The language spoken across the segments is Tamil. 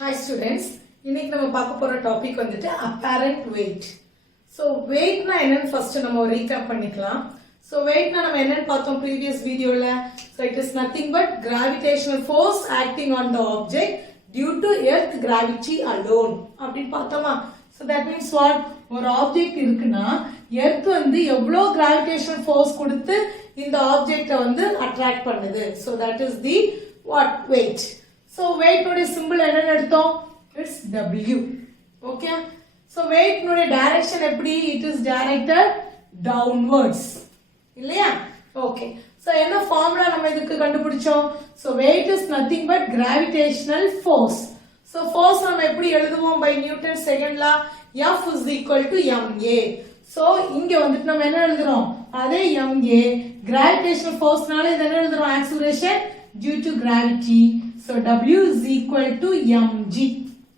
Hi students, இன்னைக்கு நம்ம பார்க்க போற டாபிக் வந்துட்டு apparent weight. So weight na என்னன்னு first நம்ம recap பண்ணிக்கலாம். So weight na நம்ம என்னன்னு பார்த்தோம் previous videoல. So it is nothing but gravitational force acting on the object due to earth gravity alone. அப்படினு பார்த்தோமா? So that means what? ஒரு object இருக்குன்னா earth வந்து எவ்வளவு gravitational force கொடுத்து இந்த object வந்து attract பண்ணுது. So that is the what? Weight. So weight நோட symbol என்னன்னு எடுத்தோம்? It's W. Okay? So weight நோட direction எப்படி? It is directed downwards. இல்லையா? Okay. So என்ன formula நம்ம இதுக்கு கண்டுபிடிச்சோம்? So weight is nothing but gravitational force. So force நம்ம எப்படி எழுதுவோம்? By Newton's second law, F is equal to ma. So இங்க வந்துட்டு நம்ம என்ன எழுதுறோம்? அதே ma gravitational forceனால இத என்ன எழுதுறோம்? Acceleration due to gravity. So W is equal to mg.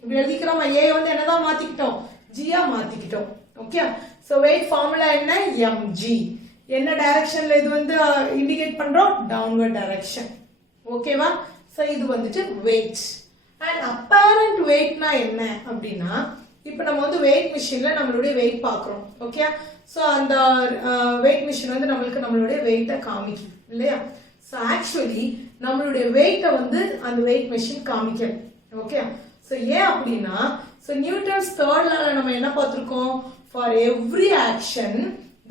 இப்படி எழுதிக்கிறோம். A வந்து என்னதான் மாத்திக்கிட்டோம்? G ஆ மாத்திக்கிட்டோம். ஓகே? So weight formula என்ன? mg. என்ன டைரக்ஷன்ல இது வந்து இண்டிகேட் பண்றோம்? downward direction. ஓகேவா? So இது வந்துட்டு weight. And apparent weight னா என்ன அப்படினா இப்போ நம்ம வந்து weight machineல நம்மளுடைய weight பார்க்கறோம். ஓகே? So அந்த weight machine வந்து நம்மளுடைய weight காமிக்கும். இல்லையா? So actually நம்மளுடைய weight வந்து அந்த weight machine காமிக்கல. ஓகே? So ஏன் அப்படினா so Newton's third law நம்ம என்ன பார்த்திருக்கோம்? For every action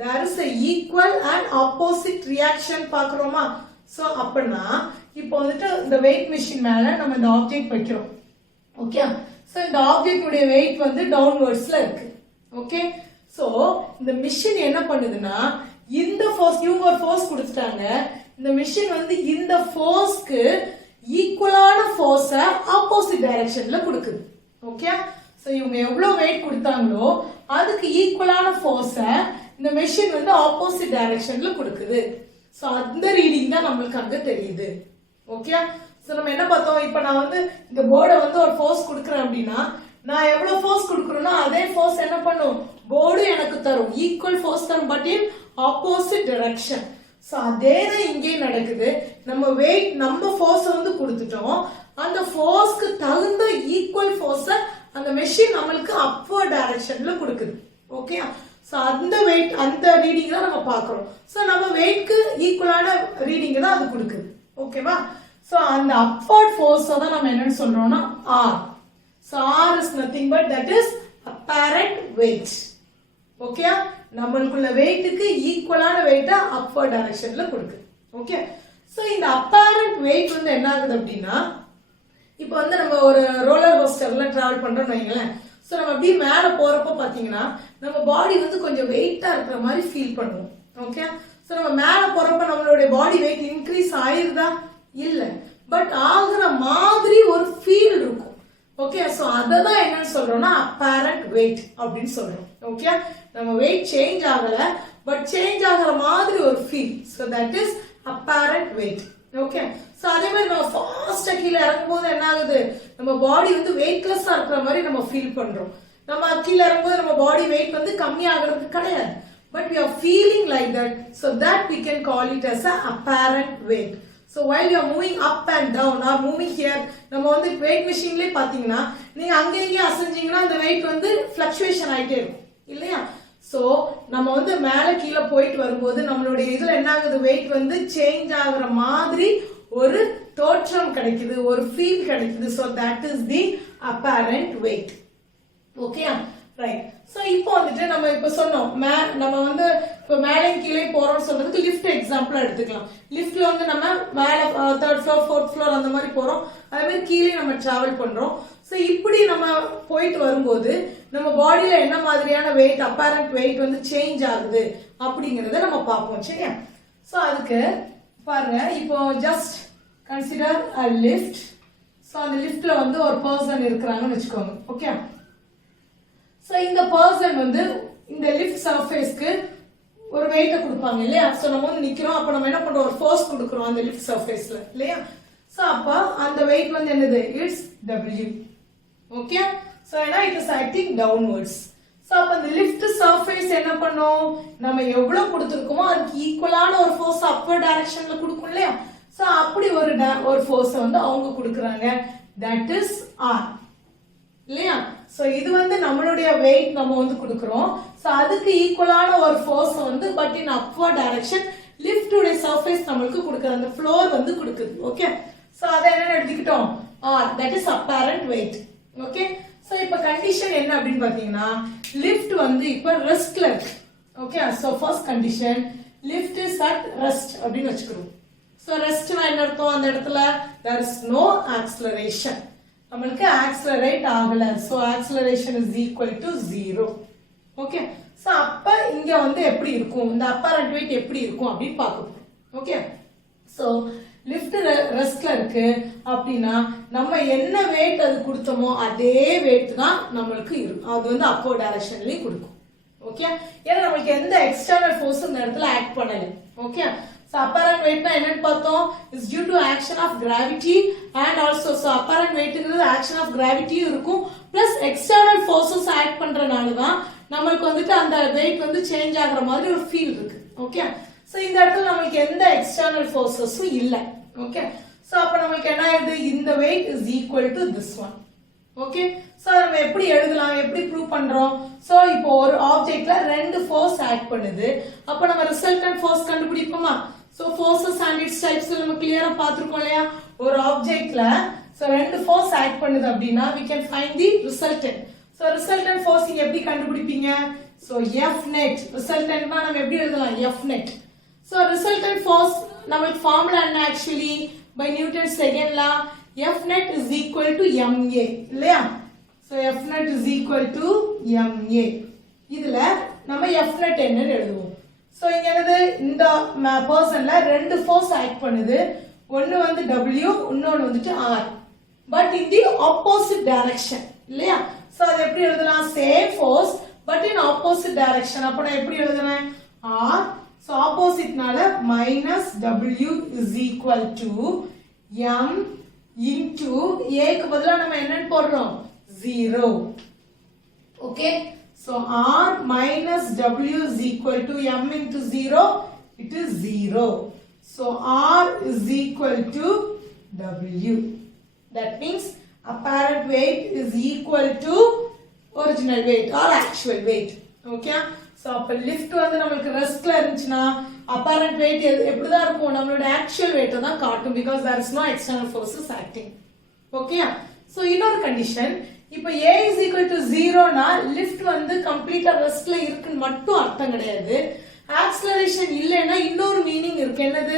there is a equal and opposite reaction பார்க்கறோமா? So அப்பனா இப்போ வந்துட்டு இந்த weight machine மேல நம்ம இந்த ஆப்ஜெக்ட் வைக்கிறோம். ஓகே? So இந்த ஆப்ஜெக்ட் உடைய weight வந்து downwardsல இருக்கு. ஓகே? So இந்த machine என்ன பண்ணுதுன்னா இந்த force இவங்க ஒரு force கொடுத்துட்டாங்க. இந்த machine வந்து இந்த forceக்கு ஈக்குவலான force ஆப்போசிட் டைரக்ஷன்ல கொடுக்குது. ஓகே? சோ இவங்க எவ்வளவு weight கொடுத்தாங்களோ அதுக்கு ஈக்குவலான force இந்த machine வந்து ஆப்போசிட் டைரக்ஷன்ல கொடுக்குது. சோ அந்த ரீடிங் தான் நமக்கு அங்க தெரியுது. ஓகே? சோ நம்ம என்ன பார்த்தோம்? இப்போ நான் வந்து இந்த போர்டை வந்து ஒரு force கொடுக்கறேன் அப்படினா நான் எவ்வளவு force கொடுக்கறேனோ அதே force என்ன பண்ணும்? போர்டு எனக்கு தரும். ஈக்குவல் force தரும் but in opposite direction. So அதேதான் இங்கே நடக்குது. நம்ம weight நம்ம force வந்து கொடுத்துட்டோம். அந்த forceக்கு தகுந்த ஈக்குவல் force அந்த machine நமக்கு upward directionல கொடுக்குது. ஓகே? சோ அந்த weight அந்த ரீடிங் தான் நம்ம பார்க்கறோம். சோ நம்ம weightக்கு ஈக்குவலான ரீடிங் தான் அது கொடுக்குது. ஓகேவா? சோ அந்த upward force தான் நம்ம என்னன்னு சொல்றோம்னா R. So R is nothing but that is apparent weight. Okay? நம்மளுக்குள்ள வெயிட்க்கு ஈக்குவலான வெயிட்ட அப்வர்ட் டைரக்ஷன்ல கொடுக்குது. ஓகே? சோ இந்த apparent weight வந்து என்ன ஆகுது அப்படினா இப்போ வந்து நம்ம ஒரு ரோலர் கோஸ்டர்ல டிராவல் பண்றோம்னு வைங்களேன். சோ நம்ம அப்படியே மேல போறப்ப பாத்தீங்கன்னா நம்ம பாடி வந்து கொஞ்சம் வெயிட்டா இருக்கிற மாதிரி ஃபீல் பண்ணுவோம். ஓகே? சோ நம்ம மேல போறப்ப நம்மளுடைய பாடி வெயிட் இன்க்ரீஸ் ஆயிருதா? இல்ல. பட் ஆகுற மாதிரி ஒரு ஃபீல் இருக்கும். ஓகே? சோ அததான் என்னன்னு சொல்றோம்னா apparent weight அப்படினு சொல்றோம். ஓகே? நம்ம weight சேஞ்ச் ஆகல பட் சேஞ்ச் ஆகுற மாதிரி ஒரு feel. So that is apparent weight. Okay? So அதே மாதிரி நம்ம ஃபாஸ்டா கீழ இறங்கும்போது என்ன ஆகுது? நம்ம பாடி வந்து வெயிட்லெஸ்ஸா இருக்கிற மாதிரி நம்ம ஃபீல் பண்றோம். நம்ம கீழ இறங்கும்போது நம்ம பாடி வெயிட் வந்து கம்மி ஆகிறது கிடையாது. But we are feeling like that. So that we can call it as a apparent weight. So while you are moving up and down or moving here, நம்ம வந்து weight machineலயே பாத்தீங்கன்னா நீங்க அங்க இங்க அசைஞ்சீங்கன்னா அந்த weight வந்து fluctuation ஆயிட்டே இருக்கும். இல்லையா? சோ நம்ம வந்து மேல கீழ போயிட்டு வரும்போது நம்மளுடைய இதுல என்ன ஆகுது? weight வந்து சேஞ்ச் ஆகுற மாதிரி ஒரு தோற்றம் கிடைக்குது, ஒரு ஃபீல் கிடைக்குது. So that is the apparent weight. Okay? Right. So இப்போ வந்துட்டு நம்ம இப்ப சொன்னோம் நம்ம வந்து இப்ப மேலே கீழே போறோம்னு சொல்றதுக்கு லிஃப்ட் எக்ஸாம்பிள் எடுத்துக்கலாம். லிஃப்ட்ல வந்து நம்ம மேல 3rd floor 4th floor அந்த மாதிரி போறோம். அதே மாதிரி கீழே நம்ம டிராவல் பண்றோம். சோ இப்படி நம்ம போயிட்டு வரும்போது நம்ம பாடியில என்ன மாதிரியான வெயிட் அப்பேரண்ட் வெயிட் வந்து சேஞ்ச் ஆகுது அப்படிங்கறத நம்ம பார்ப்போம். சரியா? சோ அதுக்கு பாருங்க, இப்போ just consider a lift. So அந்த லிஃப்ட்ல வந்து ஒரு பர்சன் இருக்கிறாங்கன்னு வெச்சுக்கோங்க. ஓகே? சோ இந்த பர்சன் வந்து இந்த லிஃப்ட் சர்ஃபேஸ்க்கு ஒரு வெயிட்ட கொடுப்பாங்க இல்லையா? சோ நம்ம வந்து நிக்கிறோம். அப்ப நம்ம என்ன பண்றோம்? ஒரு ஃபோர்ஸ் கொடுக்கறோம் அந்த லிஃப்ட் சர்ஃபேஸ்ல. இல்லையா? சோ அப்ப அந்த வெயிட் வந்து என்னது? It's W. ஓகே? சோ ஏனா it is acting downwards. So அப்ப அந்த லிஃப்ட் சர்ஃபேஸ் என்ன பண்ணும்? நம்ம எவ்வளவு கொடுத்திருக்கோமோ அதுக்கு ஈக்குவலான ஒரு ஃபோர்ஸ் அப்வர்ட் டைரக்ஷன்ல கொடுக்கும் இல்லையா? சோ அப்படி ஒரு ஃபோர்ஸ் வந்து அவங்க கொடுக்கறாங்க. That is R. இல்லையா? சோ இது வந்து நம்மளுடைய weight நம்ம வந்து கொடுக்கிறோம். சோ அதுக்கு ஈக்குவலான ஒரு ஃபோர்ஸ் வந்து but in upward direction lift உடைய surface நமக்கு கொடுக்குது, அந்த floor வந்து கொடுக்குது. ஓகே, சோ அத என்ன எடுத்துக்கிட்டோம்? R, that is apparent weight. Okay, so இப்போ கண்டிஷன் என்ன அப்படினு பாத்தீங்கன்னா lift வந்து இப்போ ரெஸ்ட்ல இருக்கு. Okay, so first condition lift is at rest அப்படினு வெச்சுக்கிறோம். சோ ரெஸ்ட்னா என்ன அர்த்தம்? அந்த இடத்துல there is no acceleration, நமக்கு accelerate ஆகல. So acceleration is equal to 0. Okay, so அப்ப இங்க வந்து எப்படி இருக்கும், இந்த apparent weight எப்படி இருக்கும் அப்படி பார்க்கணும். ஓகே, சோ lift ரெஸ்ட்ல இருக்கு அப்படினா நம்ம என்ன weight அது கொடுத்தோமோ அதே weight தான் நமக்கு இருக்கும், அது வந்து upward directionல கொடுக்கும். ஓகே, ஏன்னா நமக்கு எந்த எக்ஸ்டர்னல் ஃபோர்ஸ் இந்த இடத்துல ஆக்ட் பண்ணல. ஓகே, so apparent weight னா என்னன்னு பார்த்தோம், is due to action of gravity and also so apparent weight ங்கிறது action of gravity இருக்கும் plus external forces ஆக்ட் பண்றனால தான் நமக்கு வந்துட்டு அந்த weight வந்து சேஞ்ச் ஆகுற மாதிரி ஒரு ஃபீல் இருக்கு. ஓகே, சோ இந்த இடத்துல நமக்கு எந்த எக்ஸ்டர்னல் ஃபோர்ஸஸும் இல்ல. ஓகே, சோ அப்ப நமக்கு என்ன ஆகுது, இந்த weight is equal to this one. Okay, so நம்ம எப்படி எழுதலாம், எப்படி ப்ரூவ் பண்றோம்? சோ இப்போ ஒரு ஆப்ஜெக்ட்ல ரெண்டு ஃபோர்ஸ் ஆக்ட் பண்ணுது, அப்ப நம்ம ரிசல்டன்ட் ஃபோர்ஸ் கண்டுபிடிப்போமா? So forces and its types நம்ம கிளியரா பாத்துறோம் இல்லையா? ஒரு ஆப்ஜெக்ட்ல சோ ரெண்டு ஃபோர்ஸ் ஆக்ட் பண்ணுது அப்படினா we can find the resultant. So resultant force நீங்க எப்படி கண்டுபிடிப்பீங்க? சோ F net ரிசல்டன்ட்னா நம்ம எப்படி எழுதலாம்? F net. So resultant force நமக்கு ஃபார்முலா என்ன actually by Newton's second law, F net is equal to ma இல்லையா? So F net is equal to ma. இதுல நம்ம F net என்னன்னு எழுதுவோம். சோ இங்க என்னது, இந்த பர்சன்ல ரெண்டு ஃபோர்ஸ் ஆக்ட் பண்ணுது, ஒன்னு வந்து W, இன்னொன்னு வந்துட்டு R, but in the opposite direction இல்லையா? சோ அது எப்படி எழுதலாம்? Same force but in opposite direction. அப்ப நான் எப்படி எழுதுறேன்? R, சோ ஆப்போசிட்னால -W is equal to m into a க்கு பதிலா நம்ம என்னன்னு போடுறோம்? 0. Okay, so R minus W is equal to m into 0, it is 0. So R is equal to W. That means apparent weight is equal to original weight or actual weight. Okay, so அப்ப lift வந்து நமக்கு ரெஸ்ட்ல இருந்துச்சுனா apparent weight எப்படி தான் இருக்கும்? நம்மளோட actual weight தான் காட்டும், because there is no external forces acting. Okay, so இன்னொரு கண்டிஷன், இப்போ a is equal to 0 னா lift வந்து கம்ப்ளீட்டா ரெஸ்ட்ல இருக்குன்னு மட்டும் அர்த்தம் கிடையாது. ஆக்ஸலரேஷன் இல்லைன்னா இன்னொரு மீனிங் இருக்கு, என்னது?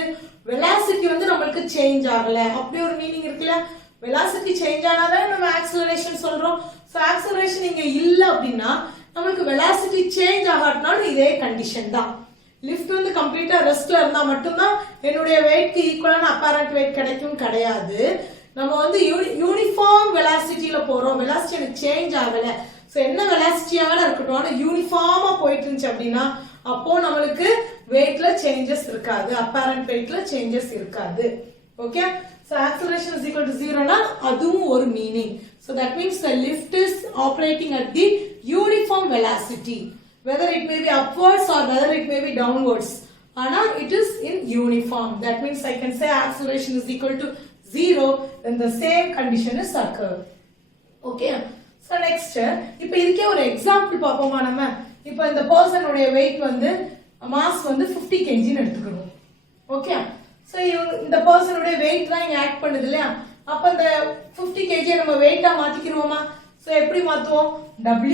வெலாசிட்டி வந்து நமக்கு சேஞ்ச் ஆகல, அப்படி ஒரு மீனிங் இருக்குல்ல. வெலாசிட்டி சேஞ்ச் ஆனாதான் நம்ம ஆக்ஸலரேஷன் சொல்றோம். சோ ஆக்ஸலரேஷன் இங்க இல்ல அப்படின்னா நமக்கு வெலாசிட்டி சேஞ்ச் ஆகாட்டினாலும் இதே கண்டிஷன் தான். லிஃப்ட் வந்து கம்ப்ளீட்டா ரெஸ்ட்ல இருந்தா மட்டும்தான் என்னுடைய வெயிட்க்கு ஈக்குவலான அப்பேரண்ட் வெயிட் கிடைக்கும் கிடையாது. நம்ம வந்து யூனிஃபார்ம் வெலாசிட்டியில போறோம், வெலாசிட்டி எனக்கு சேஞ்ச் ஆகல, சோ என்ன வெலாசிட்டியால இருக்கட்டும் ஆனா யூனிஃபார்மா போயிட்டு இருந்துச்சு அப்படின்னா அப்போ நம்மளுக்கு வெயிட்ல சேஞ்சஸ் இருக்காது, அப்பேரண்ட் வெயிட்ல சேஞ்சஸ் இருக்காது. Okay, so acceleration is equal to 0 னா அதுவும் ஒரு meaning. So that means the lift is operating at the uniform velocity, whether it may be upwards or whether it may be downwards, ஆனா it is in uniform. That means I can say acceleration is equal to 0, then the same condition is occurred. Okay, so next இப்போ இதுக்கே ஒரு எக்ஸாம்பிள் பாப்போமா? நம்ம இப்போ இந்த பர்சன் உடைய weight வந்து மாஸ் வந்து 50 kg ன்னு எடுத்துக்கணும். ஓகே, சோ இந்த பர்சன் உடைய weight தான் இங்க ஆக்ட் பண்ணுது இல்லையா? அப்ப இந்த 50 kg நம்ம வெயிட்டா மாத்திக்கிறோமா? சோ எப்படி மாத்துவோம்?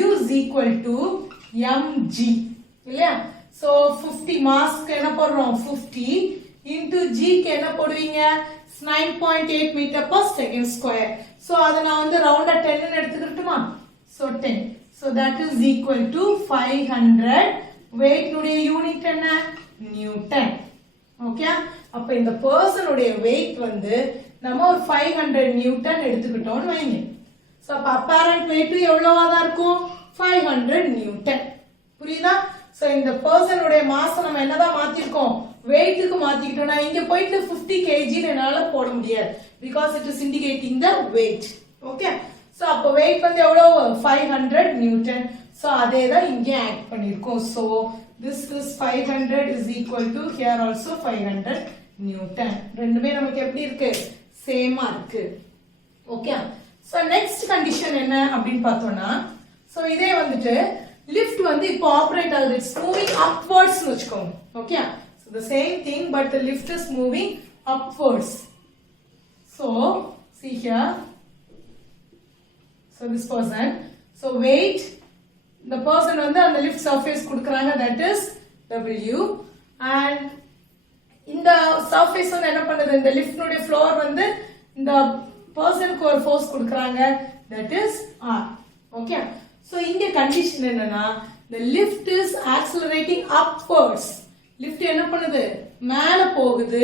W is equal to mg இல்லையா? சோ 50 மாஸ்க்கு என்ன போடுறோம்? 50 into g க்கு என்ன போடுவீங்க? 9.8 meter per second square. So அத நான் வந்து ரவுண்டா 10 ன்னு எடுத்துக்கிட்டுமா? So 10. So that is equal to 500. weight உடைய யூனிட் என்ன? நியூட்டன். ஓகே, அப்ப இந்த பர்சன் உடைய weight வந்து நம்ம ஒரு 500 நியூட்டன் எடுத்துக்கிட்டோம்னு வைங்க. சோ அப்ப அப்பேரண்ட் weight எவ்வளவா தான் இருக்கும்? 500 நியூட்டன். புரியுதா? சோ இந்த பர்சன் உடைய மாஸ் நம்ம என்னதான் மாத்திருக்கோம்? வெயிட்க்கு மாத்திக்கிட்டோம்னா இங்க போயிட்டு 50 kg என்னால போட முடியாது, because it is indicating the weight. Okay, so அப்ப weight வந்து எவ்வளவு? 500 நியூட்டன். சோ அதே தான் இங்க ஆக்ட் பண்ணிருக்கோம். So this is 500 is equal to here also 500 Newton. ரெண்டுமே நமக்கு எப்படி இருக்கு? சேமா இருக்கு. ஓகே, சோ நெக்ஸ்ட் கண்டிஷன் என்ன அப்படின்னு பார்த்தோம்னா சோ இதே வந்துட்டு lift வந்து இப்போ ஆபரேட் ஆகுது it's moving upwards னு வெச்சுக்கோங்க okay so the same thing but the lift is moving upwards so see here so this person so weight the person வந்து அந்த lift surface கொடுக்கறாங்க that is W and இந்த surface வந்து என்ன பண்ணுது இந்த lift உடைய floor வந்து இந்த personக்கு ஒரு force கொடுக்கறாங்க that is R okay so இங்க condition என்னன்னா the lift is accelerating upwards lift என்ன பண்ணுது மேல போகுது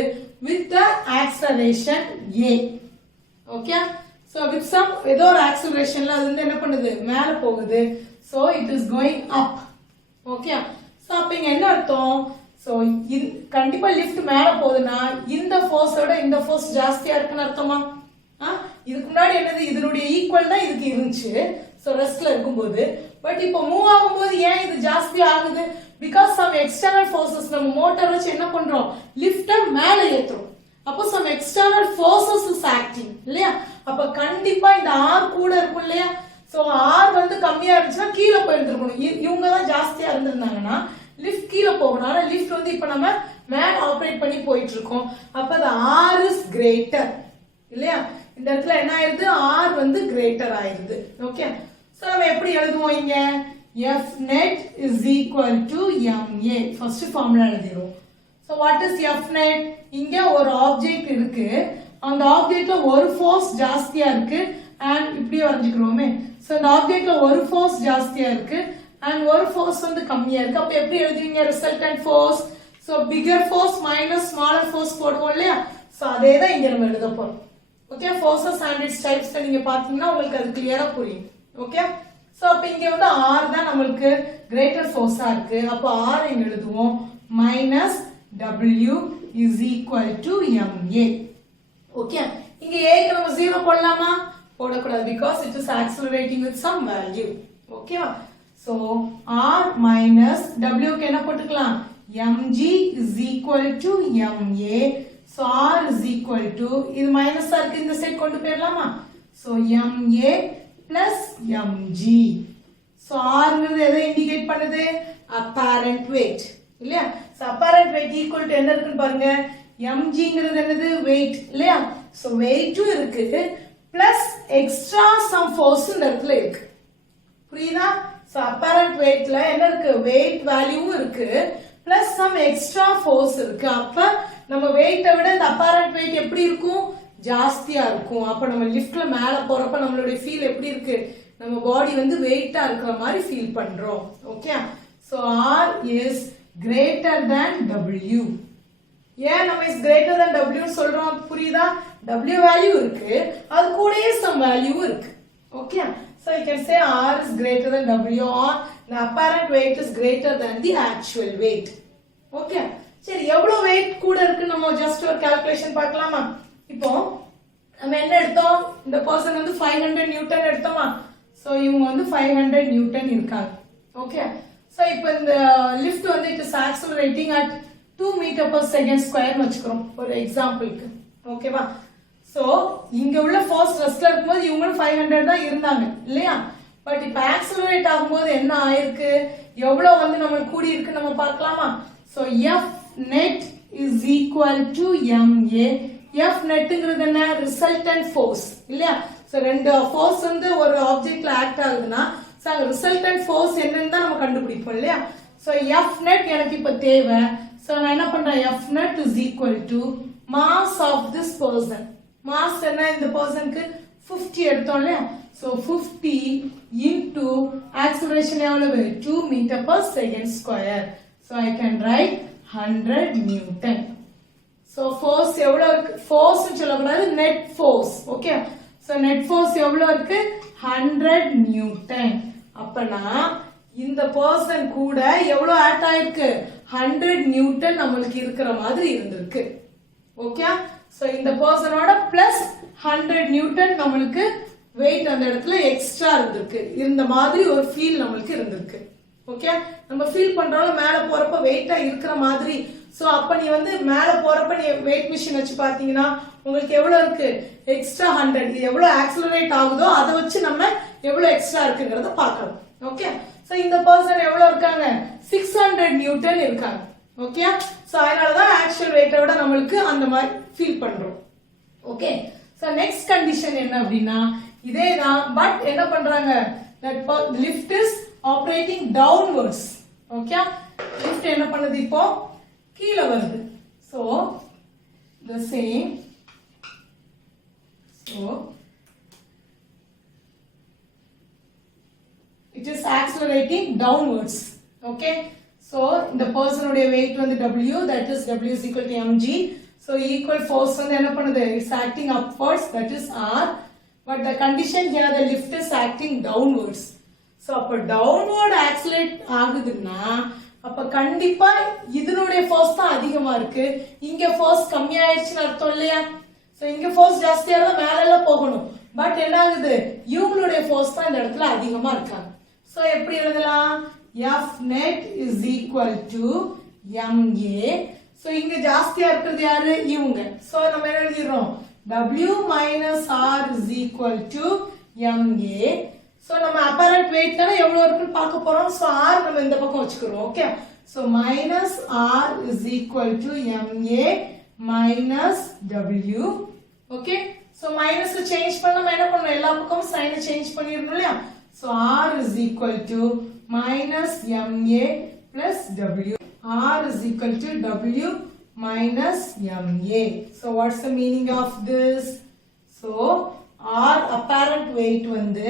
with the acceleration A okay so with some ஏதோ ஒரு accelerationல அது வந்து என்ன பண்ணுது மேல போகுது so it is going up okay so அப்ப இங்க என்ன அர்த்தம் so கண்டிப்பா lift மேல போகுதுனா இந்த force ஓட இந்த force ஜாஸ்தியா இருக்குன்னு அர்த்தமா இதுக்கு முன்னாடி என்னது இதனுடைய ஈக்குவல் தான் இதுக்கு இருந்துச்சு சோ ரெஸ்ட்ல இருக்கும்போது பட் இப்போ மூவ் ஆகும்போது ஏன் இது ஜாஸ்தி ஆகுது because some external forces நம்ம மோட்டார் வச்சு என்ன பண்றோம் லிஃப்ட மேல ஏத்துறோம் அப்போ some external forces is acting இல்லையா அப்ப கண்டிப்பா இந்த R கூட இருக்கும் இல்லையா சோ R வந்து கம்மியா இருந்துச்சுனா கீழ போயிருந்திருக்கணும் இவங்க தான் ஜாஸ்தியா இருந்திருந்தாங்கன்னா லிஃப்ட் கீழ போகணும் ஆனா லிஃப்ட் வந்து இப்போ நம்ம மேல ஆபரேட் பண்ணி போயிட்டு இருக்கோம் அப்ப the R is greater இல்லையா இந்த இடத்துல என்ன ஆயிருது R வந்து கிரேட்டர் ஆயிருது ஓகே சோ நம்ம எப்படி எழுதுவோம் இங்க F net is equal to ma first formula எழுதிரோம் so what is F net இங்க ஒரு ஆப்ஜெக்ட் இருக்கு அந்த ஆப்ஜெக்ட்ல ஒரு ஃபோர்ஸ் ஜாஸ்தியா இருக்கு and இப்படியே வரைஞ்சுக்கறோமே சோ அந்த ஆப்ஜெக்ட்ல ஒரு ஃபோர்ஸ் ஜாஸ்தியா இருக்கு and ஒரு ஃபோர்ஸ் வந்து கம்மியா இருக்கு அப்ப எப்படி எழுதுவீங்க resultant force so bigger force minus smaller force போடுவோம் இல்லையா சோ அதே தான் இங்க நம்ம எழுத போறோம் okay forces and its types நீங்க பாத்தீங்கன்னா உங்களுக்கு அது கிளியரா புரியும் ஓகே சோ அப்ப இங்க வந்து R தான் நமக்கு greater force-ஆ இருக்கு அப்ப R இங்க எழுதுவோம் minus W is equal to ma okay இங்க A க்கு நம்ம 0 போடலாமா போடக்கூடாது because it is accelerating with some value ஓகேவா so R minus W க்கு என்ன போட்டுக்கலாம் mg is equal to ma so R is equal to இது minus ஆ இருக்கு இந்த சைடு கொண்டு போயிரலாமா so ma plus mg so R ங்கிறது எதை இண்டிகேட் பண்ணுது apparent weight இல்லையா so apparent weight equal to என்ன இருக்குன்னு பாருங்க mg ங்கிறது என்னது weight இல்லையா so weight இருக்கு plus extra some force இந்த இடத்துல இருக்கு புரியுதா so apparent weightல என்ன இருக்கு weight value இருக்கு plus some extra force இருக்கு அப்ப நம்ம weight விட இந்த apparent weight எப்படி இருக்கும் ஜாஸ்தியா இருக்கும் அப்ப நம்ம லிஃப்ட்ல மேல போறப்ப நம்மளுடைய ஃபீல் எப்படி இருக்கு நம்ம பாடி வந்து வெயிட்டா இருக்கிற மாதிரி ஃபீல் பண்றோம் okay so R is greater than W ஏன் நம்ம is greater than W சொல்றோம் புரியுதா W வேல்யூ இருக்கு அது கூடயே some வேல்யூ இருக்கு okay so you can say R is greater than W or the apparent weight is greater than the actual weight okay சரி எவ்வளவு weight கூட இருக்கு நம்ம ஜஸ்ட் ஒரு கால்குலேஷன் பார்க்கலாமா இப்போ நம்ம என்ன எடுத்தோம் இந்த பர்சன் வந்து 500 நியூட்டன் எடுத்தோமா சோ இவங்க வந்து 500 நியூட்டன் இருக்காங்க ஓகே சோ இப்போ இந்த லிஃப்ட் வந்து it is accelerating at 2 metre per second square வெச்சுக்கிறோம் ஒரு எக்ஸாம்பிளுக்கு ஓகேவா சோ இங்க உள்ள ஃபோர்ஸ் ரெஸ்ட்ல இருக்கும்போது இவங்க 500 தான் இருந்தாங்க இல்லையா பட் இப்போ ஆக்சலரேட் ஆகும்போது என்ன ஆயிருக்கு எவ்வளவு வந்து நம்ம கூடி இருக்கு நம்ம பார்க்கலாமா so F net is equal to ma F netங்கிறது என்ன ரிசல்டன்ட் ஃபோர்ஸ் இல்லையா சோ ரெண்டு ஃபோர்ஸ் வந்து ஒரு ஆப்ஜெக்ட்ல ஆக்ட் ஆகுதுன்னா சோ ரிசல்டன்ட் ஃபோர்ஸ் என்னன்னு தான் நம்ம கண்டுபிடிப்போம் இல்லையா சோ F net எனக்கு இப்ப தேவை சோ நான் என்ன பண்றேன் F net is equal to mass of this person mass என்ன இந்த பர்சனுக்கு 50 எடுத்தோம் இல்லையா சோ 50 into acceleration எவ்வளவு 2 meter per second square so I can write 100 newton so force எவ்வளவு இருக்கு force சொல்லக்கூடாது net force okay so net force எவ்வளவு இருக்கு 100 newton அப்பனா இந்த பர்சன் கூட எவ்வளவு ஆட் ஆயிருக்கு 100 நியூட்டன் நமக்கு இருக்கிற மாதிரி இருந்திருக்கு ஓகே சோ இந்த பர்சனோட பிளஸ் 100 நியூட்டன் நமக்கு weight அந்த இடத்துல எக்ஸ்ட்ரா இருந்திருக்கு இந்த மாதிரி ஒரு ஃபீல் நமக்கு இருந்திருக்கு ஓகே நம்ம ஃபீல் பண்றோம் மேல போறப்ப வெயிட்டா இருக்கிற மாதிரி சோ அப்ப நீ வந்து மேல போறப்ப நீ வெயிட் மிஷின் வச்சு பாத்தீங்கன்னா உங்களுக்கு எவ்வளவு இருக்கு எக்ஸ்ட்ரா 100 இது எவ்வளவு ஆக்சலரேட் ஆகுதோ அதை வச்சு நம்ம எவ்வளவு எக்ஸ்ட்ரா இருக்குங்கறத பார்க்கலாம். ஓகே, சோ இந்த பர்சன் எவ்வளவு இருக்காங்க, 600 நியூட்டன் இருக்காங்க. ஓகே, சோ அதனால தான் ஆக்சுவல் வெயிட்டை விட நம்மளுக்கு அந்த மாதிரி ஃபீல் பண்றோம். ஓகே, சோ நெக்ஸ்ட் கண்டிஷன் என்ன அப்படின்னா இதே தான், பட் என்ன பண்றாங்க, that lift is operating downwards. Okay, lift என்ன பண்ணுது, இப்போ கீழ வருது. so the same, so it is accelerating downwards. okay, so the person உடைய weight வந்து w, that is w is equal to mg. so equal force வந்து என்ன பண்ணுது, it's acting upwards, that is r, but the condition here the lift is acting downwards. so அப்ப downward accelerate ஆகுதுன்னா அப்ப கண்டிப்பா இதனுடைய ஃபோர்ஸ் தான் அதிகமா இருக்கு, இங்க ஃபோர்ஸ் கம்மியாயிருச்சுன்னு அர்த்தம் இல்லையா. சோ இங்க ஃபோர்ஸ் ஜாஸ்தியா இருந்தா மேல எல்லாம் போகணும், பட் என்ன ஆகுது, இவங்களுடைய ஃபோர்ஸ் தான் இந்த இடத்துல அதிகமா இருக்காங்க. சோ எப்படி எழுதலாம், F net is equal to ma. So இங்க ஜாஸ்தியா இருக்கிறது யாரு, இவங்க. சோ நம்ம என்ன எழுதிறோம், W minus R is equal to ma. So நம்ம apparent weight தான எவ்வளவு இருக்குன்னு பார்க்க போறோம். சோ R நம்ம இந்த பக்கம் வச்சுக்கிறோம். Okay, so minus R is equal to ma minus W. Okay, so minus change பண்ண நம்ம என்ன பண்ணணும், எல்லா பக்கமும் சைனை சேஞ்ச் பண்ணிரணும் இல்லையா. So R is equal to minus ma plus W. R is equal to W minus ma. So what's the meaning of this? So R apparent weight வந்து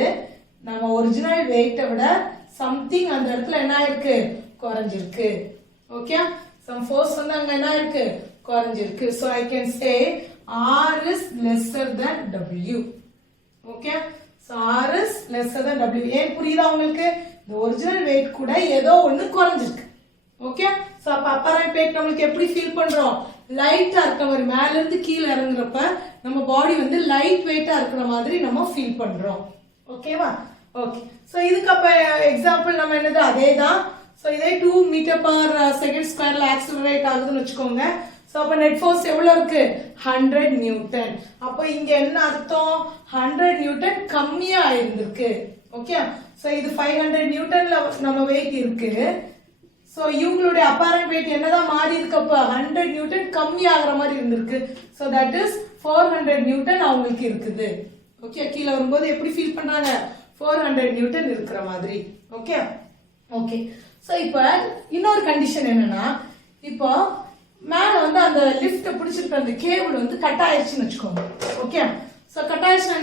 நம்ம ஒரிஜினல் வெயிட்டை விட சம்திங் அந்த இடத்துல என்ன இருக்கு, குறைஞ்சிருக்கு. ஓகே, சம் ஃபோர்ஸ் வந்து அங்க என்ன இருக்கு, குறைஞ்சிருக்கு. So I can say R is lesser than W. Okay, so R is lesser than W. ஏன் புரியுதா உங்களுக்கு, இந்த ஒரிஜினல் வெயிட் கூட ஏதோ ஒன்னு குறைஞ்சிருக்கு. ஓகே, சோ அப்ப அப்பரண்ட் வெயிட் நமக்கு எப்படி ஃபீல் பண்றோம், லைட்டா இருக்க மாதிரி, மேல இருந்து கீழ இறங்குறப்ப நம்ம பாடி வந்து லைட் வெயிட்டா இருக்கிற மாதிரி நம்ம ஃபீல் பண்றோம். ஓகேவா, ஓகே. சோ இதுக்கு அப்ப எக்ஸாம்பிள் நம்ம என்னது, அதேதான். சோ இதே 2 மீட்டர் பர் செகண்ட் ஸ்கொயர்ல ஆக்சிலரேட் ஆகுதுன்னு வச்சுக்கோங்க. சோ அப்ப நெட் ஃபோர்ஸ் எவ்வளவு இருக்கு, 100 நியூட்டன். அப்ப இங்க என்ன அர்த்தம், 100 நியூட்டன் கம்மியா ஆயிருந்திருக்கு. ஓகே, சோ இது 500 நியூட்டன்ல நம்ம வெயிட் இருக்கு. சோ இவங்களுடைய அப்பரண்ட் வெயிட் என்னதான் மாறி இருக்கு, அப்ப 100 நியூட்டன் கம்மி ஆகுற மாதிரி இருந்திருக்கு. சோ தட் இஸ் 400 நியூட்டன் அவங்களுக்கு இருக்குது. ஓகே, கீழ வரும்போது எப்படி ஃபீல் பண்றாங்க, 400 நியூட்டன் இருக்கிற மாதிரி. Okay, okay. சோ இப்போ இன்னொரு கண்டிஷன் என்னன்னா, இப்போ மேல வந்து அந்த லிஃப்ட் பிடிச்சிருக்க அந்த கேபிள் வந்து கட் ஆயிருச்சுன்னு வச்சுக்கோங்க. ஓகே, சோ கட் ஆயிருச்சுன்னா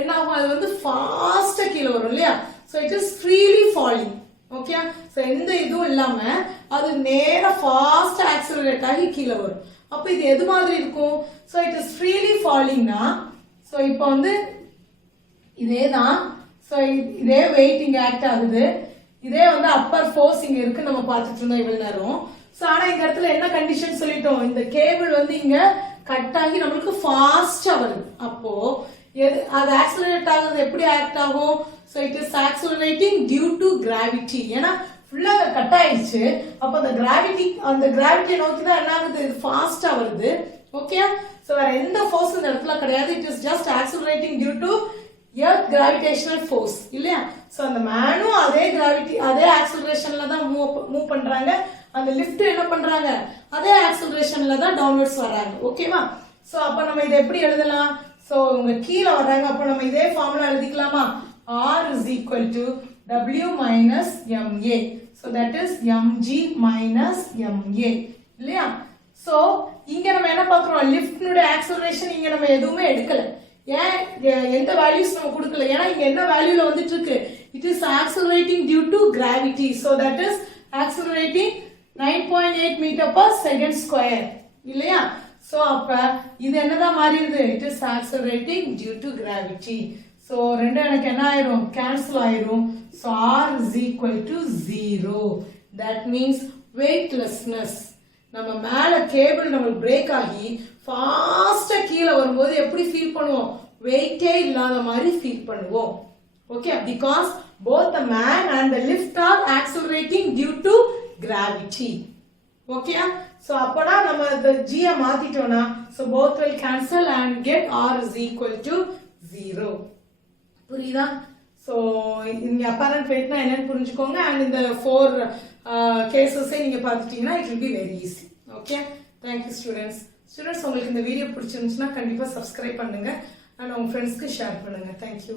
என்ன ஆகும், அது வந்து ஃபாஸ்டா கீழே வரும் இல்லையா. So it is freely falling. Okay, so எந்த இதுவும் இல்லாம அது நேரா ஃபாஸ்டா ஆக்சிலரேட் ஆகி கீழே வரும். அப்ப இது எது மாதிரி இருக்கும், சோ இட் இஸ் ஃப்ரீலி ஃபாலிங்னா, சோ இப்போ வந்து இதேதான். சோ இதே வெயிட் இங்க ஆக்ட் ஆகுது, இதே வந்து அப்பர் ஃபோர்ஸ் இங்க இருக்கு நம்ம பார்த்துட்டு இருந்தோம் இவ்வளவு நேரம். சோ ஆனா இந்த இடத்துல என்ன கண்டிஷன் சொல்லிட்டோம், இந்த கேபிள் வந்து இங்க கட் ஆகி நம்மளுக்கு ஃபாஸ்டா வருது. அப்போ அது ஆக்சிலரேட் ஆகுது, எப்படி ஆக்ட் ஆகும், so it is accelerating due to gravity. ஏன்னா ஃபுல்லா கட் ஆயிடுச்சு, அப்ப அந்த கிராவிட்டியை நோக்கி தான் என்ன ஆகுது, இது ஃபாஸ்டா வருது. ஓகே, சோ வேற எந்த ஃபோர்ஸ் இந்த இடத்துல கிடையாது, it is just accelerating due to earth gravitational force இல்லையா. சோ அந்த மேனும் அதே கிராவிட்டி அதே ஆக்சிலரேஷன்ல தான் மூவ் பண்றாங்க, அந்த லிஃப்ட் என்ன பண்றாங்க, அதே ஆக்சிலரேஷன்ல தான் டவுன்வர்ட்ஸ் வராங்க. ஓகேவா, சோ அப்ப நம்ம இதை எப்படி எழுதலாம், சோ இவங்க கீழே வர்றாங்க, அப்ப நம்ம இதே formula எழுதிக்கலாமா, R is equal to W minus ma. so that is mg minus ma இல்லையா. சோ இங்க நம்ம என்ன பார்க்கிறோம், லிஃப்ட்னுடைய ஆக்சிலரேஷன் இங்க நம்ம எதுவுமே எடுக்கல. ஏன் எந்த வேல்யூஸ் நம்ம கொடுக்கல, ஏன்னா இங்க என்ன வேல்யூல வந்துட்டு இருக்கு, it is accelerating due to gravity. So that is accelerating 9.8 metre per second square இல்லையா. சோ அப்ப இது என்னதான் மாறிடுது, it is accelerating due to gravity. So ரெண்டு எனக்கு என்ன ஆயிரும், கேன்சல் ஆயிரும். So R is equal to 0. that means weightlessness. நம்ம மேல கேபிள் நம்ம பிரேக் ஆகி ஃபாஸ்டா கீழே வரும்போது எப்படி ஃபீல் பண்ணுவோம், வெயிட்டே இல்லாத மாதிரி ஃபீல் பண்ணுவோம். Okay, because both the man and the lift are accelerating due to gravity. Okay, so அப்பனா நம்ம the g மாத்திட்டோம்னா so both will cancel and get R is equal to 0. புரியுதா. ஸோ இங்கே அப்பேரண்ட் வெயிட்னா என்னன்னு புரிஞ்சுக்கோங்க அண்ட் இந்த 4 கேசஸே நீங்கள் பார்த்துட்டீங்கன்னா it will be very easy. Okay, thank you students. Students உங்களுக்கு இந்த வீடியோ பிடிச்சிருந்துச்சுன்னா கண்டிப்பாக சப்ஸ்கிரைப் பண்ணுங்க அண்ட் உங்கள் ஃப்ரெண்ட்ஸ்க்கு ஷேர் பண்ணுங்க. தேங்க்யூ.